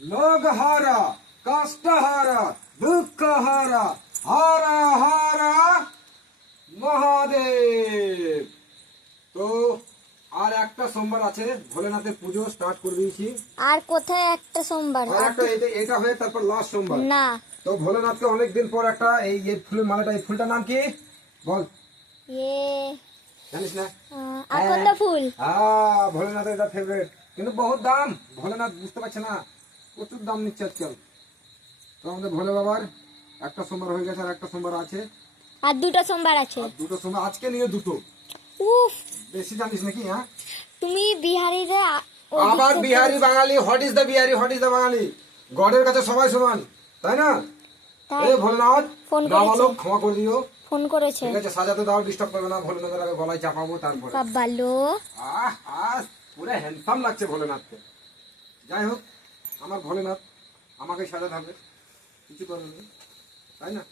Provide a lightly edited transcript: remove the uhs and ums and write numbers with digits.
লোকহারা, কষ্টহারা, দুঃখহারা, হারা হারা মহাদেব। তো আর একটা সোমবার আছে, ভোলেনাথের পুজো স্টার্ট করে দিয়েছি। আর কোথায় একটা সোমবার? আর একটা এটা হয়ে তারপর লাস্ট সোমবার। না, তো ভোলেনাথকে অনেকদিন পর একটা এই ফুলের মালাটা, এই ফুলটার নাম কি বল? জানিস না? আকন্দ ফুল। ভোলেনাথের এটা ফেভারিট, কিন্তু বহুত দাম। ভোলেনাথ বুঝতে পারছে না, প্রচুর দাম নিচ্ছে আজকাল। তো আমাদের ভোলে বাবার একটা সোমবার হয়ে গেছে, আর একটা সোমবার আছে। আর দুটো সোমবার আছে। আর দুটো সোমবার আজকে নিয়ে দুটো। উফ, বেশি জানিস নাকি? হ্যাঁ, তুমি বিহারিরে আবার Bihari Bangali. What is the Bihari, what is the Bangali? গডের কাছে সবাই সমান, তাই না? এই ভোলেনাথ, ফোন না করেছে। বলো, ক্ষমা করে দিও। ফোন করেছে। ঠিক আছে, সাজাতে দাও, ডিস্টার্ব করবে না। ভোলেনাথের আগে গলায় চাপাবো তারপরে। বাবালো, পুরো হ্যান্ডসাম লাগছে ভোলেনাথকে। যাই হোক, আমার ভোলেনাথ আমাকে সাজাতে হবে, কিছু করবে না, তাই না?